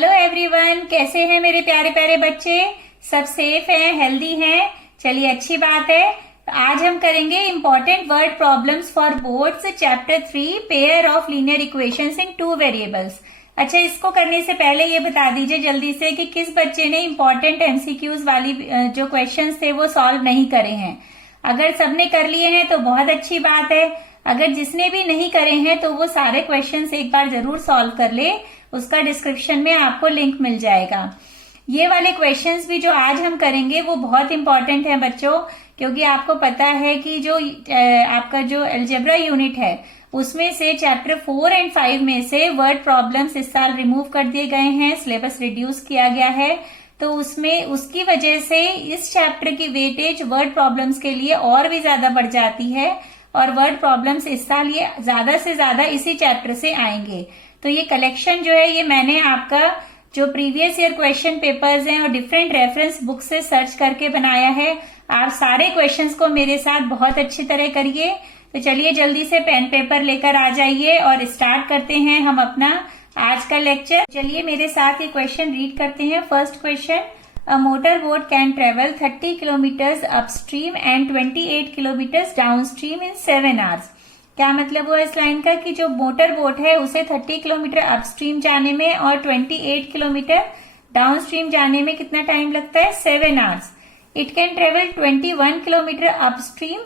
Hello everyone, कैसे हैं मेरे प्यारे प्यारे बच्चे। सब सेफ हैं, हेल्दी हैं। चलिए, अच्छी बात है। आज हम करेंगे important word problems for boards chapter 3 pair of linear equations in 2 variables. अच्छा, इसको करने से पहले ये बता दीजिए जल्दी से कि किस बच्चे ने इंपॉर्टेंट एमसीक्यूज वाली जो क्वेश्चंस थे वो सॉल्व नहीं करे हैं। अगर सबने कर लिए हैं तो बहुत अच्छी बात है। अगर जिसने भी नहीं करे हैं तो वो सारे क्वेश्चंस एक बार जरूर सॉल्व कर ले। उसका डिस्क्रिप्शन में आपको लिंक मिल जाएगा। ये वाले क्वेश्चंस भी जो आज हम करेंगे वो बहुत इंपॉर्टेंट है बच्चों, क्योंकि आपको पता है कि जो आपका जो अलजेब्रा यूनिट है उसमें से चैप्टर 4 और 5 में से वर्ड प्रॉब्लम्स इस साल रिमूव कर दिए गए हैं, सिलेबस रिड्यूस किया गया है। तो उसमें उसकी वजह से इस चैप्टर की वेटेज वर्ड प्रॉब्लम्स के लिए और भी ज्यादा बढ़ जाती है और वर्ड प्रॉब्लम्स इस साल ये ज्यादा से ज्यादा इसी चैप्टर से आएंगे। तो ये कलेक्शन जो है ये मैंने आपका जो प्रीवियस ईयर क्वेश्चन पेपर्स हैं और डिफरेंट रेफरेंस बुक से सर्च करके बनाया है। आप सारे क्वेश्चंस को मेरे साथ बहुत अच्छी तरह करिए। तो चलिए जल्दी से पेन पेपर लेकर आ जाइए और स्टार्ट करते हैं हम अपना आज का लेक्चर। चलिए मेरे साथ ये क्वेश्चन रीड करते हैं। First question, a motor boat can travel 30 kilometres upstream and 28 kilometres downstream in 7 hours. क्या मतलब हुआ इस लाइन का कि जो मोटर बोट है उसे 30 किलोमीटर अपस्ट्रीम जाने में और 28 किलोमीटर डाउनस्ट्रीम जाने में कितना टाइम लगता है? 7 hours. It can travel 21 kilometre upstream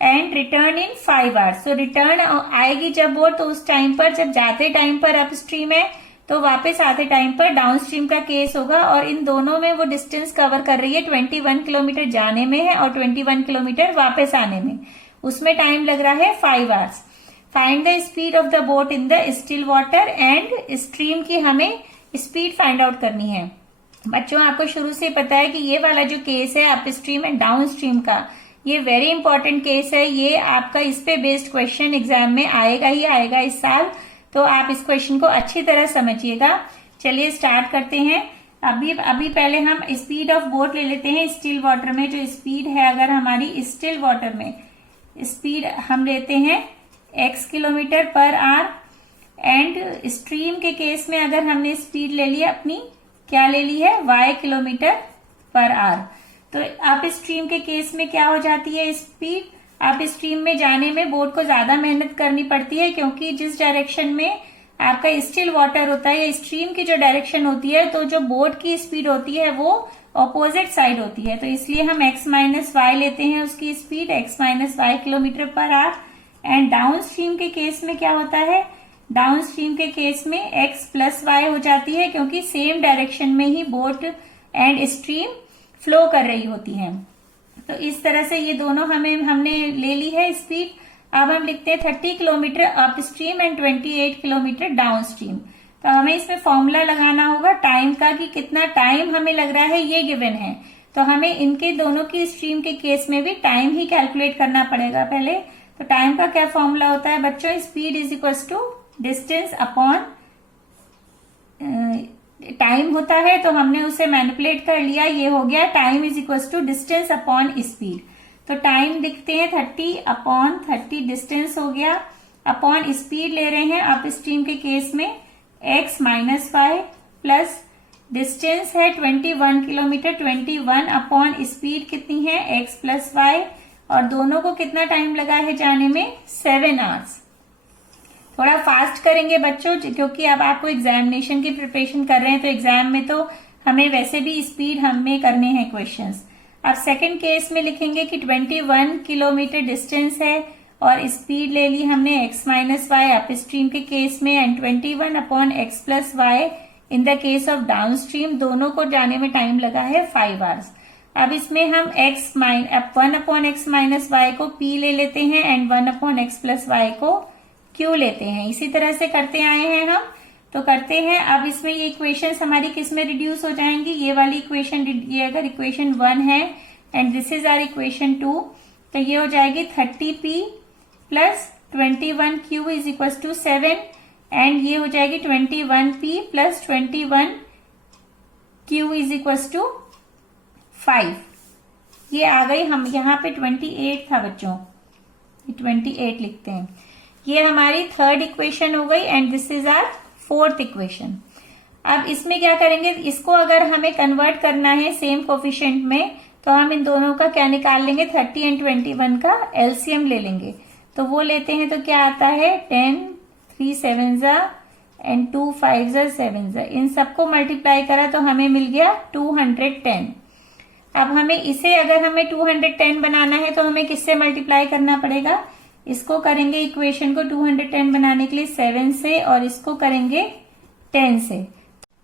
and return in 5 hours. तो रिटर्न आएगी जब बोट तो उस टाइम पर, जब जाते टाइम पर अपस्ट्रीम है तो वापस आते टाइम पर डाउनस्ट्रीम का केस होगा। और इन दोनों में वो डिस्टेंस कवर कर रही है, 21 किलोमीटर जाने में है और 21 किलोमीटर वापस आने में। उसमें टाइम लग रहा है 5 hours. Find the speed of the boat in the still water and stream की हमें स्पीड फाइंड आउट करनी है। बच्चों, आपको शुरू से पता है कि ये वाला जो केस है up stream and down stream का, ये वेरी इंपॉर्टेंट केस है। ये आपका इस पे बेस्ड क्वेश्चन एग्जाम में आएगा ही आएगा इस साल। तो आप इस क्वेश्चन को अच्छी तरह समझिएगा। चलिए स्टार्ट करते हैं। अभी पहले हम स्पीड ऑफ बोट ले लेते हैं। स्टिल वाटर में जो स्पीड है, अगर हमारी स्टिल वाटर में स्पीड हम लेते हैं x kilometre per hour and stream के केस में अगर हमने स्पीड ले लिया अपनी, क्या ले ली है? y kilometre per hour. तो अप स्ट्रीम के केस में क्या हो जाती है स्पीड? अप स्ट्रीम में जाने में बोट को ज्यादा मेहनत करनी पड़ती है, क्योंकि जिस डायरेक्शन में आपका स्टिल वाटर होता है या स्ट्रीम की जो डायरेक्शन होती है, तो जो बोट की स्पीड होती है वो ऑपोजिट साइड होती है। तो इसलिए हम x माइनस वाई लेते हैं, उसकी speed x minus y kilometre per hour. And downstream के केस में क्या होता है? डाउन स्ट्रीम के केस में x प्लस वाई हो जाती है, क्योंकि सेम डायरेक्शन में ही बोट एंड स्ट्रीम फ्लो कर रही होती है। तो इस तरह से ये दोनों हमने ले ली है स्पीड। अब हम लिखते हैं 30 kilometre up stream and 28 kilometre down stream. तो हमें इसमें फॉर्मूला लगाना होगा टाइम का, कि कितना टाइम हमें लग रहा है, ये गिवन है। तो हमें इनके दोनों की स्ट्रीम के केस में भी टाइम ही कैलकुलेट करना पड़ेगा पहले। तो टाइम का क्या फॉर्मूला होता है बच्चों? Speed is equal to distance upon time होता है, तो हमने उसे मैनिपुलेट कर लिया। ये हो गया time is equal to distance upon speed. तो टाइम लिखते हैं 30 अपॉन 30 डिस्टेंस हो गया, अपॉन स्पीड ले रहे हैं अप स्ट्रीम के केस में x minus y plus distance है 21 किलोमीटर, 21 अपॉन स्पीड कितनी है? x plus y. और दोनों को कितना टाइम लगा है जाने में? 7 आवर्स। थोड़ा फास्ट करेंगे बच्चों, क्योंकि अब आपको एग्जामिनेशन की प्रिपरेशन कर रहे हैं, तो एग्जाम में तो हमें वैसे भी स्पीड हमें करने हैं क्वेश्चंस। अब सेकंड केस में लिखेंगे कि 21 किलोमीटर डिस्टेंस है और स्पीड ले ली हमने x minus y upstream के केस में and 21 upon x plus y in the case of downstream. दोनों को जाने में टाइम लगा है 5 आवर्स। अब इसमें हम 1 अपॉन x माइनस वाई को p ले लेते हैं and 1 upon x plus y को q लेते हैं। इसी तरह से करते आए हैं हम, तो करते हैं। अब इसमें ये इक्वेशन हमारी किस में रिड्यूस हो जाएंगी? ये वाली इक्वेशन, ये अगर इक्वेशन 1 है and this is our equation 2, तो ये हो जाएगी 30p plus 21q is equal to 7 and ये हो जाएगी 21p plus 21q is equal to 5। ये आ गई। हम यहाँ पे 28 था बच्चों, 28 लिखते हैं। ये हमारी थर्ड इक्वेशन हो गई and this is our fourth equation. अब इसमें क्या करेंगे, इसको अगर हमें कन्वर्ट करना है सेम कोफिशिएंट में, तो हम इन दोनों का क्या निकाल लेंगे, 30 एंड 21 का एलसीएम ले लेंगे। तो वो लेते हैं तो क्या आता है 10, 3 7 जा एंड 2 5 जा 7 जा, इन सबको मल्टीप्लाई करा तो हमें मिल गया 210। अब हमें इसे अगर हमें 210 बनाना है तो हमें किससे मल्टीप्लाई करना पड़ेगा, इसको करेंगे इक्वेशन को 210 बनाने के लिए 7 से और इसको करेंगे 10 से।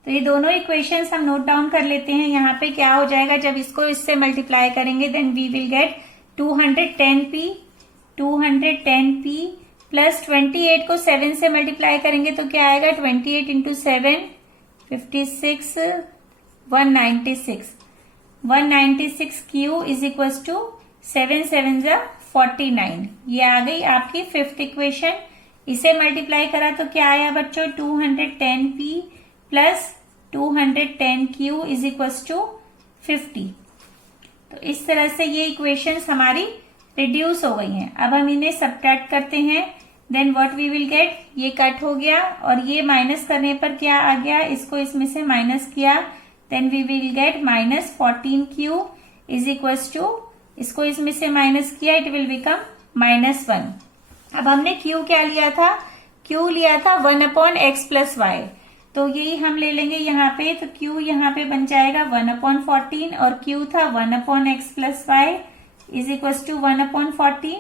तो ये दोनों इक्वेशंस हम नोट डाउन कर लेते हैं। यहाँ पे क्या हो जाएगा, जब इसको इससे मल्टीप्लाई करेंगे then we will get 210p plus 28 को 7 से मल्टीप्लाई करेंगे तो क्या आएगा 28 into 7 56 196 q is equal to 7 7 जा 49। ये आ गई आपकी फिफ्थ इक्वेशन। इसे मल्टीप्लाई करा तो क्या आया बच्चों 210p plus 210q is equal to 50। तो इस तरह से ये इक्वेशंस हमारी रिड्यूस हो गई हैं। अब हम इन्हें सब्ट्रैक्ट करते हैं, then what we will get, ये कट हो गया और ये माइनस करने पर क्या आ गया, इसको इसमें से माइनस किया, then we will get minus 14q is equal to, इसको इसमें से माइनस किया, इट विल बिकम -1। अब हमने q क्या लिया था, q लिया था 1/x प्लस वाई, तो यही हम ले लेंगे यहाँ पे। तो q यहाँ पे बन जाएगा 1/14 और q था 1/x plus y is equal to 1/14।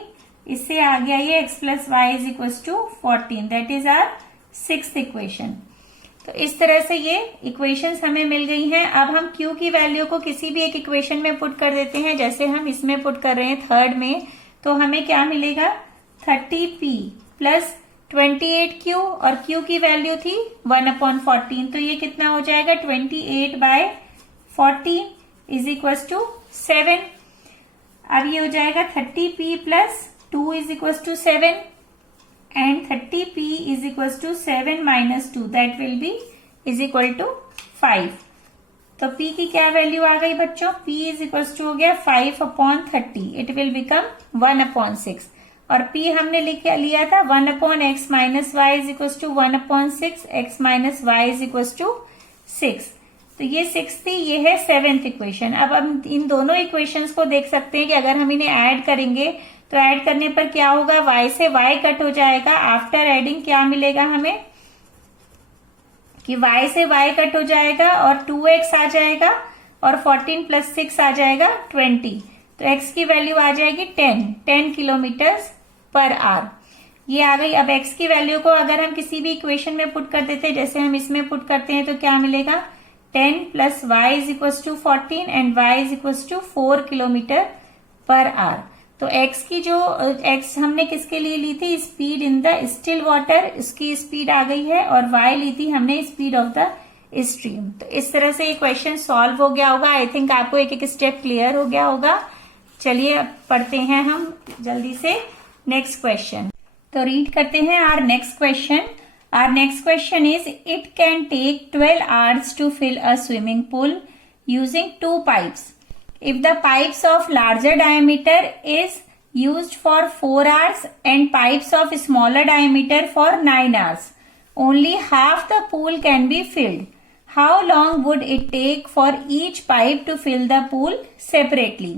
इससे आ गया ये x plus y is equal to 14, that is our sixth equation. तो इस तरह से ये इक्वेशंस हमें मिल गई हैं। अब हम q की वैल्यू को किसी भी एक इक्वेशन में पुट कर देते हैं, जैसे हम इसमें पुट कर रहे हैं थर्ड में, तो हमें क्या मिलेगा 30p प्लस 28q और q की वैल्यू थी 1/14, तो ये कितना हो जाएगा 28/14 इज इक्वल टू 7। अब ये हो जाएगा 30p plus 2 is equal to 7 and 30p is equal to 7 minus 2, that will be is equal to 5। तो p की क्या वैल्यू आ गई बच्चों, p इज इक्वल टू हो गया 5/30, इट विल बिकम 1/6 और p हमने लिया था 1/x minus y is equal to 1/6, x minus y is equal to 6। तो ये 6 थी, ये है सेवेंथ इक्वेशन। अब हम इन दोनों इक्वेशंस को देख सकते हैं कि अगर हम इन्हें ऐड करेंगे तो ऐड करने पर क्या होगा, y से y कट हो जाएगा। आफ्टर एडिंग क्या मिलेगा हमें कि y से y कट हो जाएगा और 2x आ जाएगा और 14 प्लस 6 आ जाएगा 20, तो x की वैल्यू आ जाएगी 10 किलोमीटर पर आवर। ये आ गई। अब x की वैल्यू को अगर हम किसी भी इक्वेशन में पुट कर देते हैं, जैसे हम इसमें पुट करते हैं, तो क्या मिलेगा 10 plus y is equal to 14 and y is equal to 4 kilometre per hour. तो x की जो x हमने किसके लिए ली थी, speed in the still water, इसकी स्पीड आ गई है, और y ली थी हमने स्पीड ऑफ द स्ट्रीम। तो इस तरह से ये क्वेश्चन सॉल्व हो गया होगा। आई थिंक आपको एक एक स्टेप क्लियर हो गया होगा। चलिए पढ़ते हैं हम जल्दी से नेक्स्ट क्वेश्चन। तो रीड करते हैं our next question. Our next question is, it can take 12 hours to fill a swimming pool using 2 pipes. If the pipes of larger diameter is used for 4 hours and pipes of smaller diameter for 9 hours, only half the pool can be filled. How long would it take for each pipe to fill the pool separately?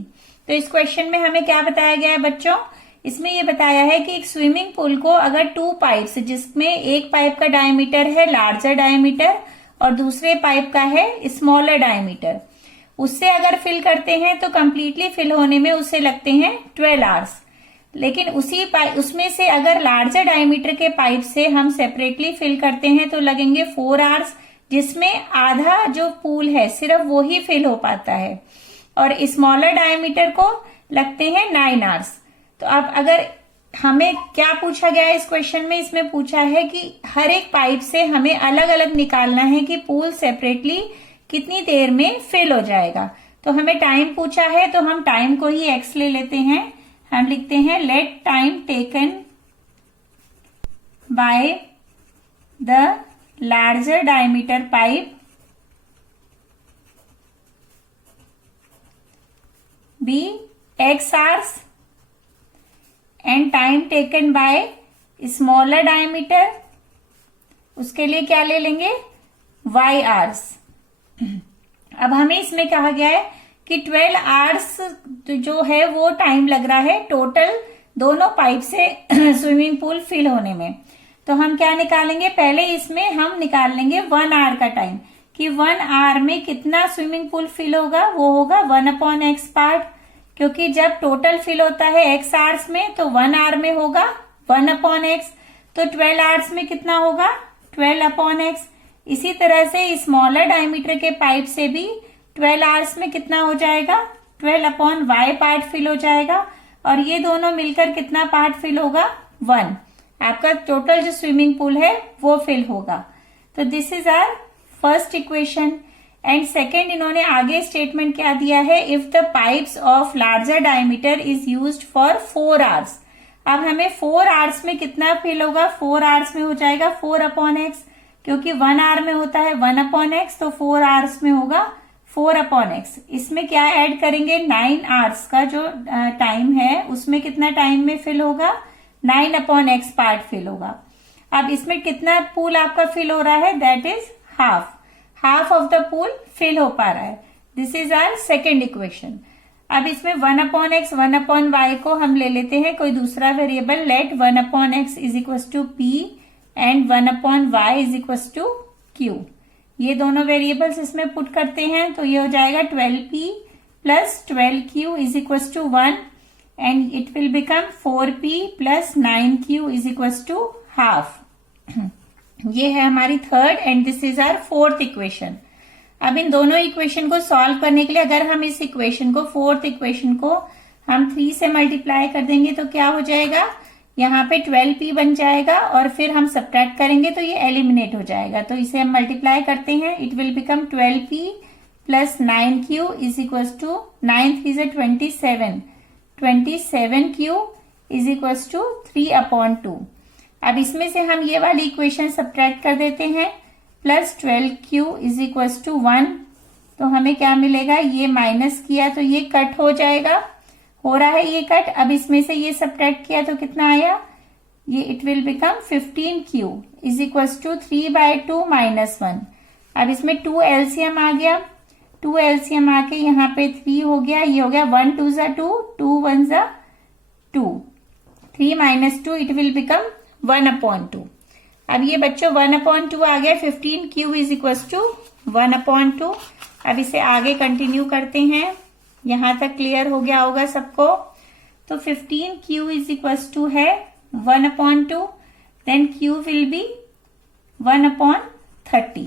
तो इस question में हमें क्या बताया गया है बच्चों, इसमें ये बताया है कि एक स्विमिंग पूल को अगर 2 पाइप्स, जिसमें एक पाइप का डायमीटर है लार्जर डायमीटर और दूसरे पाइप का है स्मॉलर डायमीटर, उससे अगर फिल करते हैं तो कंप्लीटली फिल होने में उसे लगते हैं 12 hours। लेकिन उसमें से अगर लार्जर डायमीटर के पाइप से हम सेपरेटली फिल करते हैं तो लगेंगे 4 hours, जिसमें आधा जो पूल है सिर्फ वो ही फिल हो पाता है, और स्मॉलर डायमीटर को लगते हैं 9 hours। तो अब अगर हमें क्या पूछा गया है इस क्वेश्चन में, इसमें पूछा है कि हर एक पाइप से हमें अलग अलग निकालना है कि पूल सेपरेटली कितनी देर में फिल हो जाएगा। तो हमें टाइम पूछा है, तो हम टाइम को ही x ले लेते हैं। हम लिखते हैं let time taken by the larger diameter pipe be x hours and time taken by smaller diameter, उसके लिए क्या ले लेंगे y आवर्स। अब हमें इसमें कहा गया है कि 12 आवर्स जो है वो टाइम लग रहा है टोटल दोनों पाइप से स्विमिंग पूल फिल होने में। तो हम क्या निकालेंगे, पहले इसमें हम निकाल लेंगे 1 आवर का टाइम कि 1 आवर में कितना स्विमिंग पूल फिल होगा, वो होगा 1/x पार्ट, क्योंकि जब टोटल फिल होता है x आवर्स में तो 1 आवर में होगा 1/x, तो 12 आवर्स में कितना होगा 12/x। इसी तरह से स्मॉलर डायमीटर के पाइप से भी 12 आवर्स में कितना हो जाएगा 12/y पार्ट फिल हो जाएगा, और ये दोनों मिलकर कितना पार्ट फिल होगा 1। आपका टोटल जो स्विमिंग पूल है वो फिल होगा। तो this is our first equation. And second इन्होंने आगे स्टेटमेंट क्या दिया है, if the pipes of larger diameter is used for 4 hours. अब हमें 4 आवर्स में कितना फिल होगा, 4 आवर्स में हो जाएगा 4/x, क्योंकि 1 आवर में होता है 1/x, तो 4 आवर्स में होगा 4/x। इसमें क्या ऐड करेंगे, 9 आवर्स का जो टाइम है उसमें कितना टाइम में फिल होगा 9/x पार्ट फिल होगा। अब इसमें कितना पूल आपका फिल हो रहा है, that is half of the pool fill हो पा रहा है। This is our second equation. अब इसमें 1/x 1/y को हम ले लेते हैं कोई दूसरा variable, let 1/x is equal to p and 1/y is equal to q। ये दोनों वेरिएबल्स इसमें पुट करते हैं तो ये हो जाएगा 12p plus 12q is equal to 1 and it will become 4p plus 9q is equal to half. ये है हमारी third and this is our fourth equation. अब इन दोनों इक्वेशन को सॉल्व करने के लिए अगर हम इस इक्वेशन को, फोर्थ इक्वेशन को हम 3 से मल्टीप्लाई कर देंगे तो क्या हो जाएगा, यहाँ पे 12p बन जाएगा और फिर हम सब्ट्रैक्ट करेंगे तो ये एलिमिनेट हो जाएगा। तो इसे हम मल्टीप्लाई करते हैं, it will become 12p plus 9q is equal to 9 3 27, 27q is equal to 3/2। अब इसमें से हम ये वाली इक्वेशन सब्ट्रैक्ट कर देते हैं, plus 12q is equal to 1, तो हमें क्या मिलेगा, ये माइनस किया तो ये कट हो जाएगा, हो रहा है ये कट। अब इसमें से ये सब्ट्रैक्ट किया तो कितना आया, ये it will become 15q is equal to 3/2 minus 1। अब इसमें 2 एलसीएम आ गया, 2 एलसीएम आके यहाँ पे 3 हो गया, ये हो गया 1 2 2, 2 1 2, 3 माइनस 2 इट विल बिकम 1/2। अब ये बच्चों 1/2 आ गया, 15q इज इक्वल टू 1/2। अब इसे आगे कंटिन्यू करते हैं, यहां तक क्लियर हो गया होगा सबको। तो 15q इज इक्वल टू है 1/2, then q will be 1/30।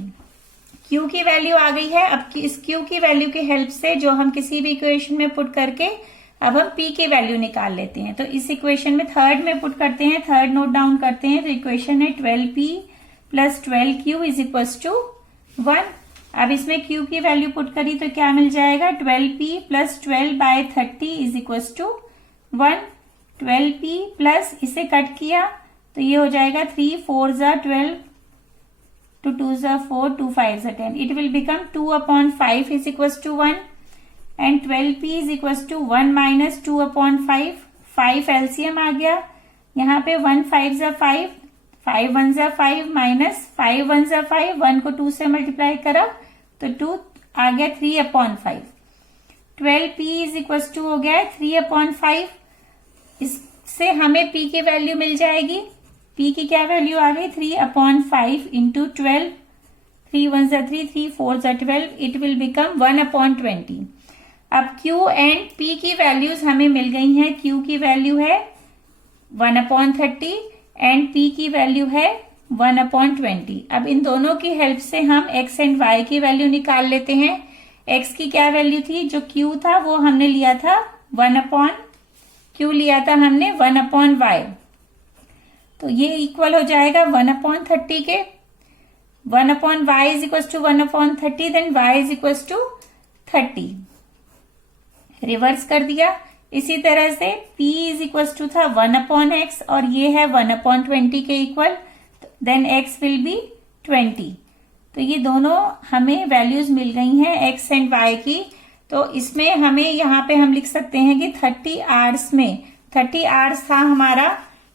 q की वैल्यू आ गई है। अब इस q की वैल्यू की हेल्प से जो हम किसी भी इक्वेशन में पुट करके अब हम p की वैल्यू निकाल लेते हैं। तो इस इक्वेशन में थर्ड में पुट करते हैं, थर्ड नोट डाउन करते हैं। तो इक्वेशन है 12p plus 12q is equal to 1। अब इसमें q की वैल्यू पुट करी तो क्या मिल जाएगा, 12p plus 12/30 is equal to 1। 12p plus इसे कट किया तो ये हो जाएगा 3 4 12, 2 2 4, 2 5 10, it will become 2/5 is equal to 1 and 12p is equal to 1 minus 2/5, 5 LCM आ गया, यहाँ पे 1 5 5, 5 1 5 माइनस 5 1 5, 1 को 2 से मल्टीप्लाई करा तो 2 आ गया 3/5। 12p इज इक्वल टू हो गया 3/5। इससे हमें p की वैल्यू मिल जाएगी, p की क्या वैल्यू आ गई, 3/5 इंटू 12, 3 1 3, 3 4 12, इट विल बिकम 1/20। अब q एंड p की वैल्यूज हमें मिल गई हैं। q की वैल्यू है 1/30 एंड p की वैल्यू है 1/20। अब इन दोनों की हेल्प से हम x एंड y की वैल्यू निकाल लेते हैं। x की क्या वैल्यू थी, जो q था वो हमने लिया था 1/q लिया था हमने 1/y, तो ये इक्वल हो जाएगा 1/30 के। 1/y is equal to 1/30, then y is equal to 30, reverse कर दिया। इसी तरह से p इज इक्वल टू था 1/x और ये है 1/20 के equal, then x will be 20। तो ये दोनों हमें वैल्यूज मिल गई हैं x एंड y की। तो इसमें हमें यहाँ पे हम लिख सकते हैं कि 30 आवर्स में, 30 आवर्स था हमारा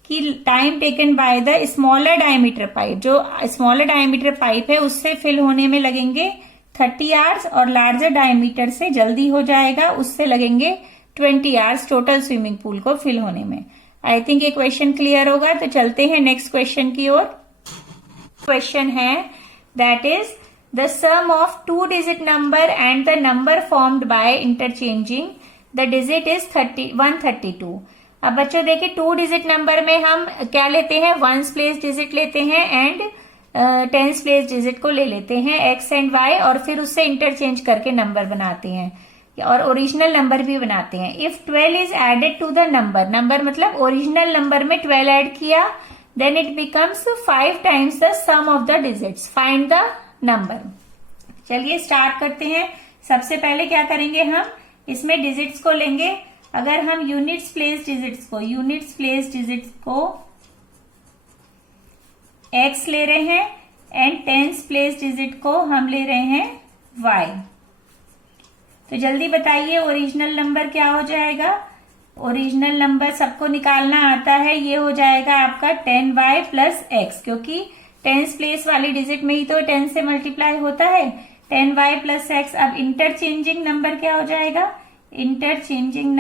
कि time taken by the smaller diameter pipe, जो स्मॉलर डायमीटर पाइप है उससे फिल होने में लगेंगे 30 आवर्स और लार्जर डायमीटर से जल्दी हो जाएगा, उससे लगेंगे 20 आवर्स टोटल स्विमिंग पूल को फिल होने में। आई थिंक ये क्वेश्चन क्लियर होगा। तो चलते हैं नेक्स्ट क्वेश्चन की ओर। क्वेश्चन है that is the sum of 2 digit number and the number formed by interchanging the digit is 132। अब बच्चों देखिए 2 डिजिट नंबर में हम क्या लेते हैं, 1s प्लेस डिजिट लेते हैं एंड 10s प्लेस डिजिट को ले लेते हैं x एंड y, और फिर उससे इंटरचेंज करके नंबर बनाते हैं और ओरिजिनल नंबर भी बनाते हैं। If 12 is added to the number मतलब ओरिजिनल नंबर में 12 ऐड किया, then it becomes 5 times the sum of the digits, find the number. चलिए स्टार्ट करते हैं। सबसे पहले क्या करेंगे, हम इसमें डिजिट्स को लेंगे। अगर हम यूनिट्स प्लेस डिजिट्स को x ले रहे हैं एंड 10s प्लेस डिजिट को हम ले रहे हैं y, तो जल्दी बताइए ओरिजिनल नंबर क्या हो जाएगा। ओरिजिनल नंबर सबको निकालना आता है, ये हो जाएगा आपका 10y प्लस x, क्योंकि 10s प्लेस वाली डिजिट में ही तो 10 से मल्टीप्लाई होता है। 10y plus x। अब इंटरचेंजिंग नंबर क्या हो जाएगा, interchanging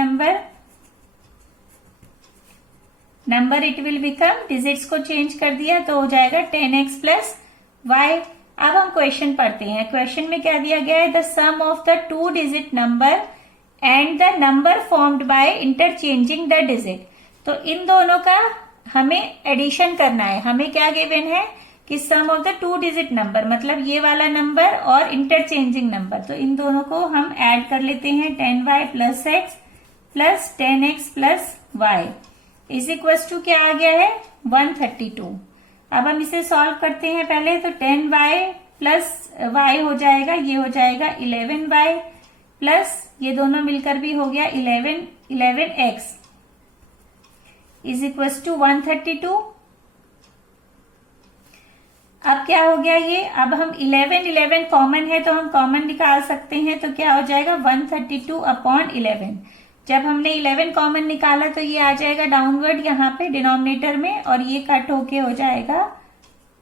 number it will become, digits को चेंज कर दिया तो हो जाएगा 10x प्लस y। अब हम क्वेश्चन पढ़ते हैं। क्वेश्चन में क्या दिया गया है, the sum of the 2 digit number and the number formed by interchanging the digit. तो इन दोनों का हमें एडिशन करना है। हमें क्या गिवन है कि सम ऑफ द 2 डिजिट नंबर, मतलब ये वाला नंबर और इंटरचेंजिंग नंबर, तो इन दोनों को हम ऐड कर लेते हैं। 10y plus x plus 10x plus y is equal to क्या आ गया है, 132। अब हम इसे सॉल्व करते हैं पहले। तो 10y प्लस y हो जाएगा, ये हो जाएगा 11y प्लस ये दोनों मिलकर भी हो गया 11x इज इक्वल टू 132। अब क्या हो गया ये, अब हम 11 कॉमन है तो हम कॉमन निकाल सकते हैं। तो क्या हो जाएगा 132 अपॉन 11। जब हमने 11 कॉमन निकाला तो ये आ जाएगा डाउनवर्ड यहाँ पे डिनोमिनेटर में, और ये कट होके हो जाएगा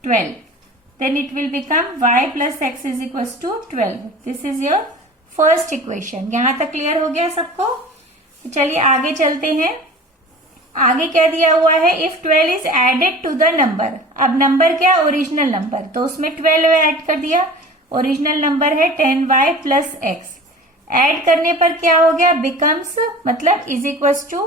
12। Then it will become y plus x is equal to 12। This is your first equation. यहां तक क्लियर हो गया सबको। तो चलिए आगे चलते हैं। आगे क्या दिया हुआ है, if 12 is added to the number. अब नंबर क्या, ओरिजिनल नंबर, तो उसमें 12 ऐड कर दिया। ओरिजिनल नंबर है 10y प्लस एक्स। ऐड करने पर क्या हो गया, बिकम्स मतलब is equal to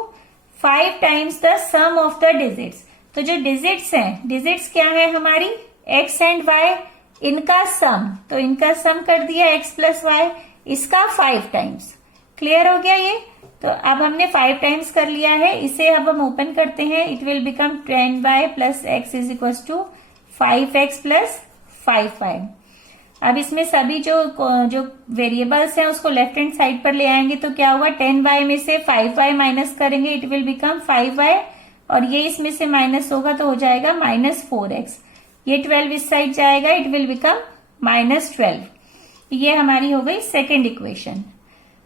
5 times the sum of the digits. तो जो डिजिट्स हैं, डिजिट्स क्या है हमारी, x एंड y, इनका सम, तो इनका सम कर दिया x प्लस वाई, इसका 5 टाइम्स। क्लियर हो गया ये। तो अब हमने 5 टाइम्स कर लिया है, इसे अब हम ओपन करते हैं। It will become 10y plus x is equal to 5x plus 5y। अब इसमें सभी जो वेरिएबल्स हैं उसको लेफ्ट हैंड साइड पर ले आएंगे तो क्या होगा, 10y में से 5y माइनस करेंगे, इट विल बिकम 5y, और ये इसमें से माइनस होगा तो हो जाएगा -4x। ये 12 इस साइड जाएगा, इट विल बिकम -12। ये हमारी हो गई सेकेंड इक्वेशन।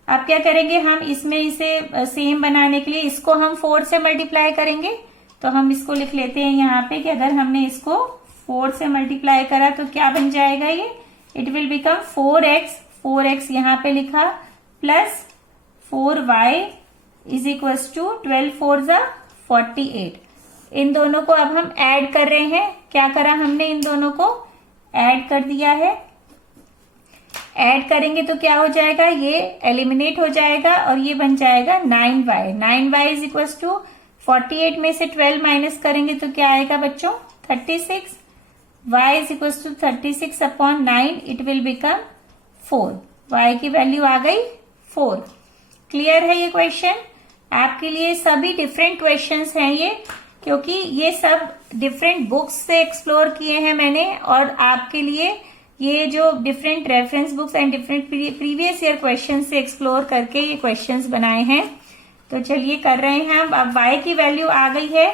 अब क्या करेंगे हम, इसमें इसे सेम बनाने के लिए इसको हम 4 से मल्टीप्लाई करेंगे। तो हम इसको लिख लेते हैं यहाँ पे कि अगर हमने इसको 4 से मल्टीप्लाई करा तो क्या बन जाएगा ये, इट विल बिकम 4x यहाँ पे लिखा, plus 4y is equal to 12 4 जा 48। इन दोनों को अब हम ऐड कर रहे हैं। क्या करा हमने, इन दोनों को ऐड कर दिया है। ऐड करेंगे तो क्या हो जाएगा, ये एलिमिनेट हो जाएगा और ये बन जाएगा 9y इज इक्वल टू 48 में से 12 माइनस करेंगे तो क्या आएगा बच्चों, 36। y is equal to 36 upon 9, it will become 4। y की वैल्यू आ गई 4। क्लियर है ये क्वेश्चन आपके लिए। सभी डिफरेंट क्वेश्चंस हैं ये, क्योंकि ये सब डिफरेंट बुक्स से एक्सप्लोर किए हैं मैंने, और आपके लिए ये जो different reference books and different previous year question से एक्सप्लोर करके ये क्वेश्चंस बनाए हैं। तो चलिए कर रहे हैं हम। अब y की वैल्यू आ गई है।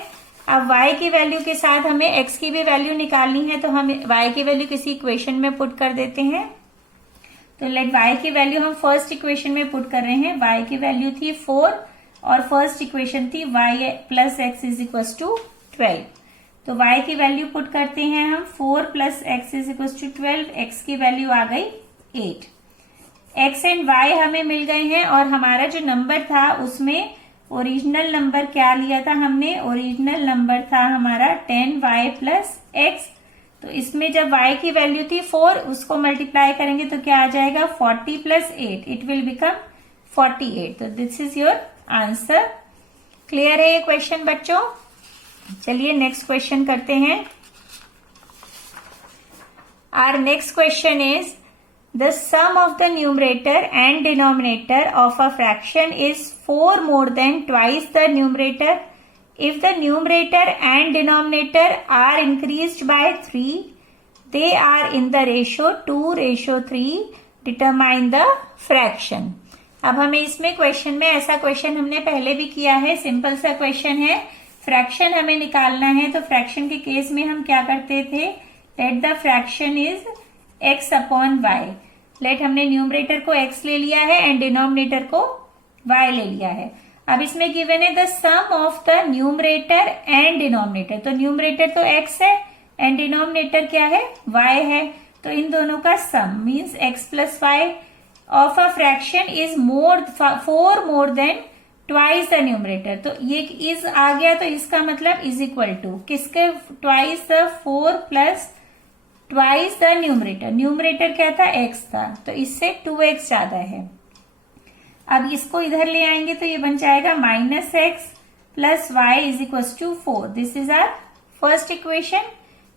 अब y की वैल्यू के साथ हमें x की भी वैल्यू निकालनी है, तो हम y की वैल्यू किसी इक्वेशन में पुट कर देते हैं। तो लेट y की वैल्यू हम फर्स्ट इक्वेशन में पुट कर रहे हैं। y की वैल्यू थी 4 और फर्स्ट इक्वेशन थी y plus x is equal to 12। तो y की वैल्यू पुट करते हैं हम, 4 plus x is equal to 12, x की वैल्यू आ गई 8। x एंड y हमें मिल गए हैं और हमारा जो नंबर था उसमें ओरिजिनल नंबर क्या लिया था हमने, ओरिजिनल नंबर था हमारा 10y प्लस एक्स। तो इसमें जब y की वैल्यू थी 4, उसको मल्टीप्लाई करेंगे तो क्या आ जाएगा 40 प्लस 8, इट विल बिकम 48। तो this is your answer. Clear है ये क्वेश्चन बच्चों? चलिए नेक्स्ट क्वेश्चन करते हैं। Our next question is the sum of the numerator and denominator of a fraction is 4 more than twice the numerator. If the numerator and denominator are increased by 3, they are in the ratio 2:3. Determine the fraction. अब हमें इसमें question में, ऐसा question हमने पहले भी किया है, सिंपल सा क्वेश्चन है, फ्रैक्शन हमें निकालना है। तो फ्रैक्शन के केस में हम क्या करते थे, let the fraction is x upon y. Let हमने न्यूमरेटर को x ले लिया है एंड डिनोमिनेटर को y ले लिया है। अब इसमें गिवन है the sum of the numerator and denominator. तो न्यूमरेटर तो x है एंड डिनोमिनेटर क्या है, y है। तो इन दोनों का sum means x plus y of a fraction is 4 more than twice the numerator. तो ये इज आ गया, तो इसका मतलब इज इक्वल टू किसके, twice the 4 plus twice the numerator. Numerator क्या था, x था, तो इससे 2x ज्यादा है। अब इसको इधर ले आएंगे तो ये बन जाएगा minus x plus y is equal to 4। This is our first equation.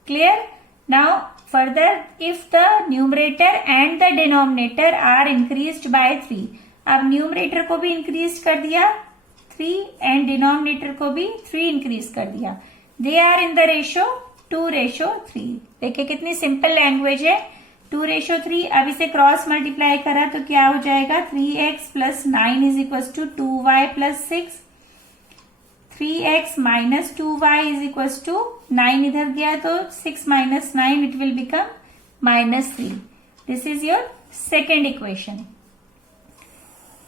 Clear? Now further, if the numerator and the denominator are increased by 3। अब न्यूमरेटर को भी इंक्रीज कर दिया 3 एंड डिनोमिनेटर को भी 3 इंक्रीज कर दिया। They are in the ratio 2:3। देखिए कितनी सिंपल लैंग्वेज है, 2:3। अब इसे क्रॉस मल्टीप्लाई करा तो क्या हो जाएगा, 3x plus 9 is equal to 2y plus 6। 3x minus 2y is equal to 9 इधर गया तो 6 minus 9 it will become -3। This is your second equation.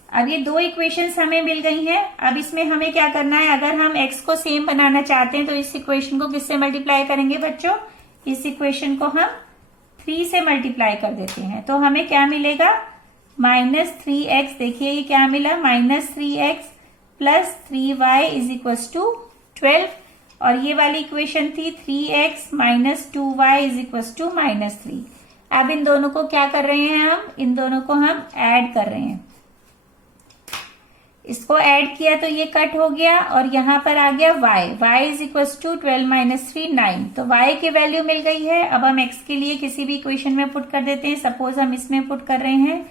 अब ये दो इक्वेशंस हमें मिल गई हैं। अब इसमें हमें क्या करना है, अगर हम x को सेम बनाना चाहते हैं तो इस इक्वेशन को किससे मल्टीप्लाई करेंगे बच्चों, इस इक्वेशन को हम 3 से मल्टीप्लाई कर देते हैं। तो हमें क्या मिलेगा, -3x। देखिए ये क्या मिला, -3x plus 3y is equal to 12। और ये वाली इक्वेशन थी 3x minus 2y is equal to -3। अब इन दोनों को क्या कर रहे हैं हम, इन दोनों को हम ऐड कर रहे हैं। इसको ऐड किया तो ये कट हो गया और यहां पर आ गया y is equal to 12 minus 3 9। तो y की वैल्यू मिल गई है। अब हम x के लिए किसी भी इक्वेशन में पुट कर देते हैं। सपोज हम इसमें पुट कर रहे हैं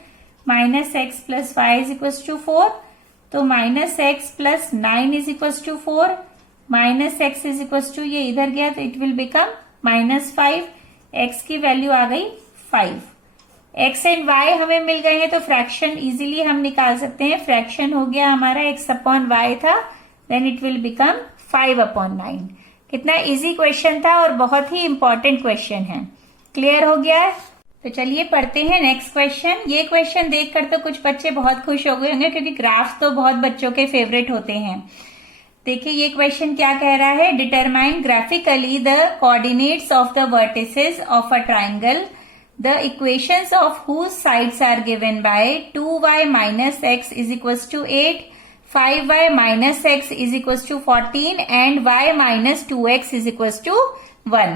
-x plus y is equal to 4। तो -x plus 9 is equal to 4, -x is equal to ये इधर गया तो इट विल बिकम -5। x की वैल्यू आ गई 5। x एंड y हमें मिल गए हैं तो फ्रैक्शन इजीली हम निकाल सकते हैं। फ्रैक्शन हो गया हमारा x अपॉन y था, then it will become 5 upon 9। कितना इजी क्वेश्चन था और बहुत ही इंपॉर्टेंट क्वेश्चन है। क्लियर हो गया? तो चलिए पढ़ते हैं नेक्स्ट क्वेश्चन। ये क्वेश्चन देखकर तो कुछ बच्चे बहुत खुश हो गए होंगे क्योंकि ग्राफ तो बहुत बच्चों के फेवरेट होते हैं। देखिए ये क्वेश्चन क्या कह रहा है, determine graphically the coordinates of the vertices of a triangle, the equations of whose sides are given by 2y minus x is equals to 8, 5y minus x is equals to 14 and y minus 2x is equals to 1।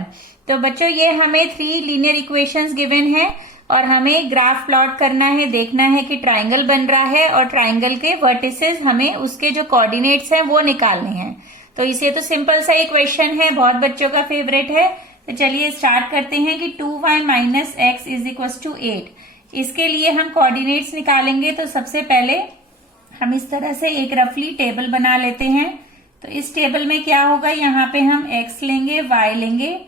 तो बच्चों ये हमें 3 linear equations given है और हमें graph plot करना है, देखना है कि ट्राइंगल बन रहा है और ट्राइंगल के वर्टिसेस हमें उसके जो कोऑर्डिनेट्स हैं वो निकालने हैं। तो इसे तो सिंपल सा ही क्वेश्चन है, बहुत बच्चों का फेवरेट है। तो चलिए स्टार्ट करते हैं कि 2y minus x is equal to 8। इसके लिए हम कोऑर्डिनेट्स निकालेंगे। तो सबसे पहले हम इस तरह से एक रफली टेबल बना लेते हैं। तो इस टेबल में क्या होगा, यहाँ पे हम x लेंगे, y लेंगे,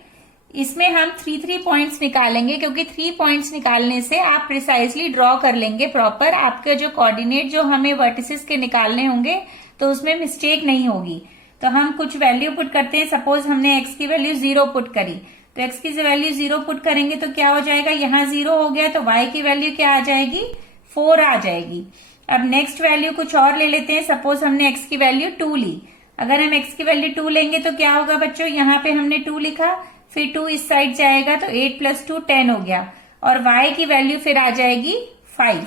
इसमें हम 3 पॉइंट्स निकालेंगे क्योंकि 3 पॉइंट्स निकालने से आप प्रिसाइसली ड्रॉ कर लेंगे प्रॉपर। आपके जो कोऑर्डिनेट जो हमें वर्टिसेस के निकालने होंगे तो उसमें मिस्टेक नहीं होगी। तो हम कुछ वैल्यू पुट करते हैं। सपोज हमने x की वैल्यू 0 पुट करी तो x की वैल्यू 0 पुट करेंगे तो क्या हो जाएगा, यहाँ 0 हो गया तो y की वैल्यू क्या आ जाएगी, 4 आ जाएगी। अब नेक्स्ट वैल्यू कुछ और ले लेते हैं। सपोज हमने x की वैल्यू 2 ली अगर हम x की वैल्यू 2 लेंगे तो क्या होगा बच्चों, यहाँ पे हमने 2 लिखा, फिर 2 इस साइड जाएगा तो 8 + 2 10 हो गया, और y की वैल्यू फिर आ जाएगी 5।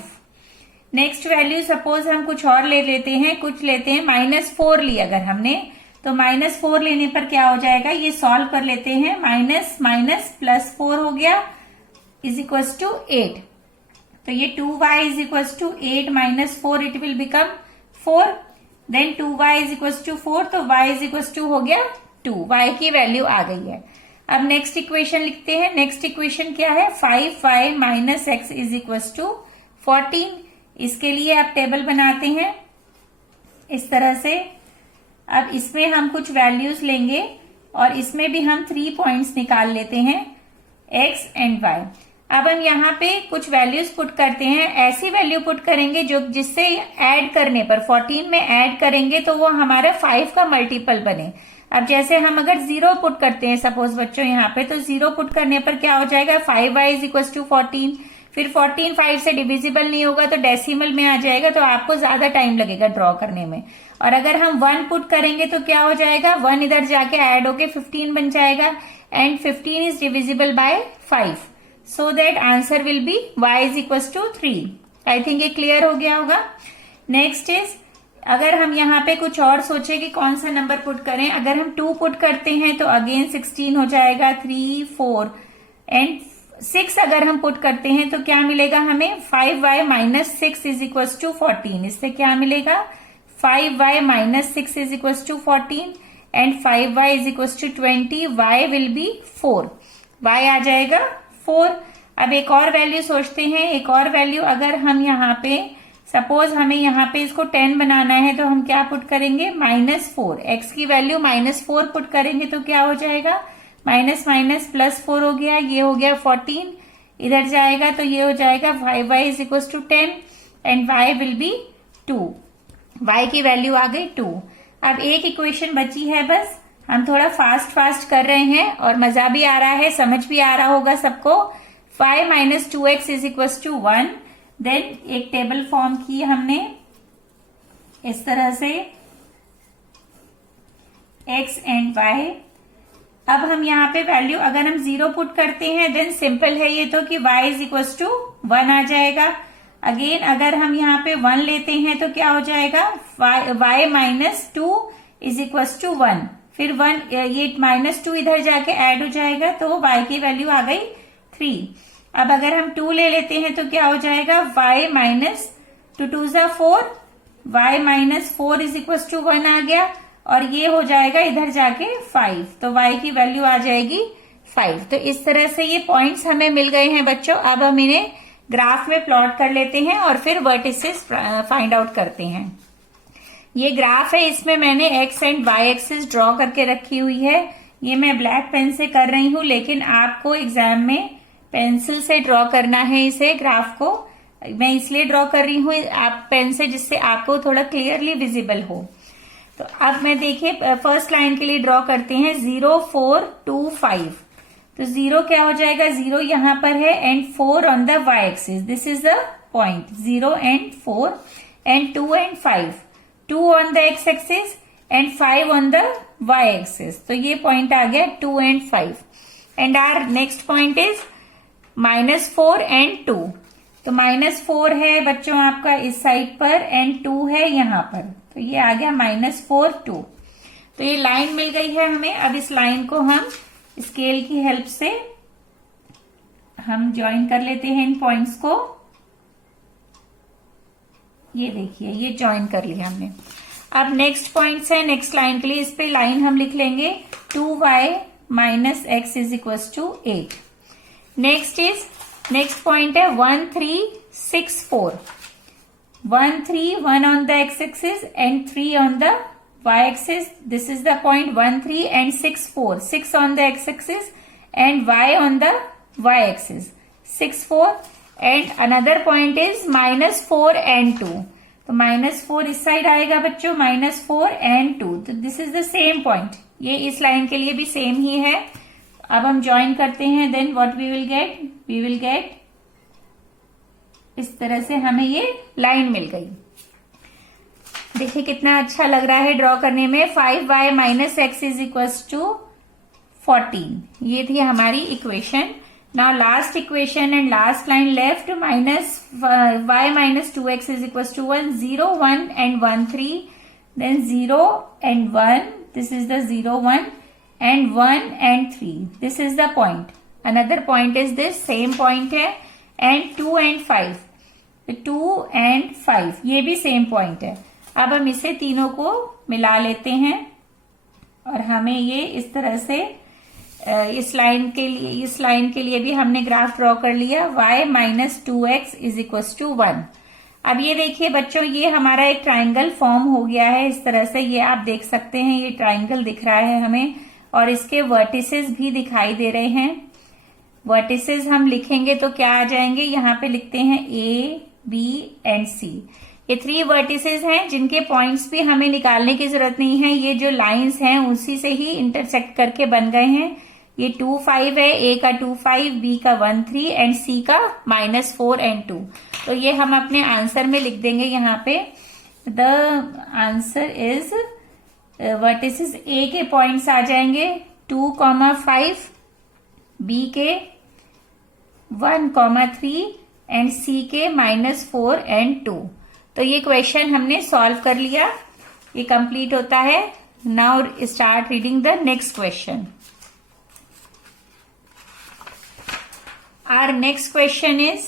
नेक्स्ट वैल्यू सपोज हम कुछ और ले लेते हैं, कुछ लेते हैं -4 ली अगर हमने, तो -4 लेने पर क्या हो जाएगा, ये सॉल्व कर लेते हैं, माइनस माइनस +4 हो गया = 8। तो ये 2y = 8 - 4 it will become 4, then 2y = 4, तो y हो गया 2, y की वैल्यू आ गई है। अब नेक्स्ट इक्वेशन लिखते हैं। नेक्स्ट इक्वेशन क्या है, 5y - x = 14। इसके लिए आप टेबल बनाते हैं इस तरह से। अब इसमें हम कुछ वैल्यूज लेंगे और इसमें भी हम 3 पॉइंट्स निकाल लेते हैं, x एंड y। अब हम यहाँ पे कुछ वैल्यूज पुट करते हैं, ऐसी वैल्यू पुट करेंगे जो जिससे ऐड करने पर 14 में ऐड करेंगे तो वो हमारा 5 का मल्टीपल बने। अब जैसे हम अगर 0 पुट करते हैं सपोज बच्चों यहाँ पे, तो 0 पुट करने पर क्या हो जाएगा, 5y = 14। फिर 14 5 से डिविजिबल नहीं होगा तो डेसिमल में आ जाएगा, तो आपको ज्यादा टाइम लगेगा ड्रॉ करने में। और अगर हम 1 पुट करेंगे तो क्या हो जाएगा, 1 इधर जाके ऐड होके 15 बन जाएगा, and 15 is divisible by 5, so that answer will be y = 3। I think ये क्लियर हो गया होगा। नेक्स्ट इज, अगर हम यहाँ पे कुछ और सोचे कि कौन सा नंबर पुट करें, अगर हम 2 पुट करते हैं तो अगेन 16 हो जाएगा, 3 4 एंड 6 अगर हम पुट करते हैं तो क्या मिलेगा हमें, 5y - 6 = 14। इससे क्या मिलेगा, 5y - 6 = 14 and 5y = 20, y will be 4, y आ जाएगा 4। अब एक और वैल्यू सोचते हैं, एक और वैल्यू अगर हम यहाँ पे सपोज हमें यहाँ पे इसको 10 बनाना है तो हम क्या पुट करेंगे, -4, x की वैल्यू -4 पुट करेंगे तो क्या हो जाएगा, माइनस माइनस +4 हो गया, ये हो गया 14, इधर जाएगा तो ये हो जाएगा 5y = 10 and y will be 2, y की वैल्यू आ गई 2। अब एक इक्वेशन बची है बस, हम थोड़ा फास्ट कर रहे हैं और मजा भी आ रहा है, समझ भी आ रहा होगा सबको। 5 - 2x = 1, देन एक टेबल फॉर्म की हमने इस तरह से, x एंड y। अब हम यहाँ पे वैल्यू अगर हम 0 पुट करते हैं देन सिंपल है ये तो कि y = 1 आ जाएगा। अगेन अगर हम यहाँ पे 1 लेते हैं तो क्या हो जाएगा, y - 2 = 1, फिर 1 ये -2 इधर जाके ऐड हो जाएगा तो y की वैल्यू आ गई 3। अब अगर हम 2 ले लेते हैं तो क्या हो जाएगा, y - 2 2 = 4, y - 4 = 1 आ गया, और ये हो जाएगा इधर जाके 5, तो y की वैल्यू आ जाएगी 5। तो इस तरह से ये पॉइंट्स हमें मिल गए हैं बच्चों। अब हम इन्हें ग्राफ में प्लॉट कर लेते हैं और फिर वर्टिसेस फाइंड आउट करते हैं। ये ग्राफ है, इसमें मैंने x and y axis draw करके रखी हुई है। ये मैं ब्लैक पेन से कर रही हूँ, लेकिन आपको एग्जाम में पेंसिल से ड्रॉ करना है इसे, ग्राफ को मैं इसलिए ड्रॉ कर रही हूँ आप पेन से, जिससे आपको थोड़ा क्लियरली विजिबल हो। तो अब मैं देखिए फर्स्ट लाइन के लिए ड्रॉ करते हैं, 0 4 2 5। तो 0 क्या हो जाएगा, 0 यहां पर है and 4 on the y axis, this is the point, 0 and 4 and 2 and 5, 2 on the x axis and 5 on the y axis. तो ये पॉइंट आ गया 2 and 5 and our next point is -4 and 2। तो -4 है बच्चों आपका इस साइड पर एंड 2 है यहाँ पर, तो ये आ गया -4 2। तो ये लाइन मिल गई है हमें। अब इस लाइन को हम स्केल की हेल्प से हम ज्वाइन कर लेते हैं इन पॉइंट्स को। ये देखिए ये ज्वाइन कर लिया हमने। अब नेक्स्ट पॉइंट्स है नेक्स्ट लाइन के लिए, इस पे लाइन हम लिख लेंगे 2y - x = 8। नेक्स्ट पॉइंट है 1 3 6 4, 1 3 1 on the x-axis and 3 on the y-axis. This is the point 1 3 and 6 4, 6 on the x-axis and y on the y-axis, 6 4 and another point is -4 and 2. तो -4 इस साइड आएगा बच्चों, -4 and 2, तो this is the same point, ये इस line के लिए भी सेम ही है। अब हम ज्वाइन करते हैं, then what we will get इस तरह से हमें ये लाइन मिल गई। देखिए कितना अच्छा लग रहा है ड्रॉ करने में। 5y minus x is equal to 14। ये थी हमारी इक्वेशन। Now last equation and last line left, minus y minus 2x is equal to 1, 0 1 and 1 3, then 0 and 1, this is the 0 1 and 1 and 3, this is the point. Another point is this, same point है, and 2 and 5, 2 and 5 ये भी same point है। अब हम इसे तीनों को मिला लेते हैं और हमें ये इस तरह से इस लाइन के लिए भी हमने ग्राफ ड्रॉ कर लिया। y minus 2x is equal to 1। अब ये देखिए बच्चों, ये हमारा एक ट्राइंगल फॉर्म हो गया है इस तरह से। ये आप देख सकते हैं, ये ट्राइंगल दिख रहा है हमें और इसके वर्टिसेस भी दिखाई दे रहे हैं। वर्टिसेस हम लिखेंगे तो क्या आ जाएंगे, यहाँ पे लिखते हैं A, B एंड C। ये 3 वर्टिसेस हैं जिनके पॉइंट्स भी हमें निकालने की जरूरत नहीं है, ये जो लाइंस हैं उसी से ही इंटरसेक्ट करके बन गए हैं। ये 2 5 है, A का 2 5, B का 1 3 एंड C का माइनस 4 एंड 2। तो ये हम अपने आंसर में लिख देंगे यहाँ पे। The answer is, vertices A के पॉइंट्स आ जाएंगे 2, 5, B के 1, 3 एंड C के माइनस 4 एंड 2। तो ये क्वेश्चन हमने सॉल्व कर लिया, ये कंप्लीट होता है। Now start reading the next question. Our next question is,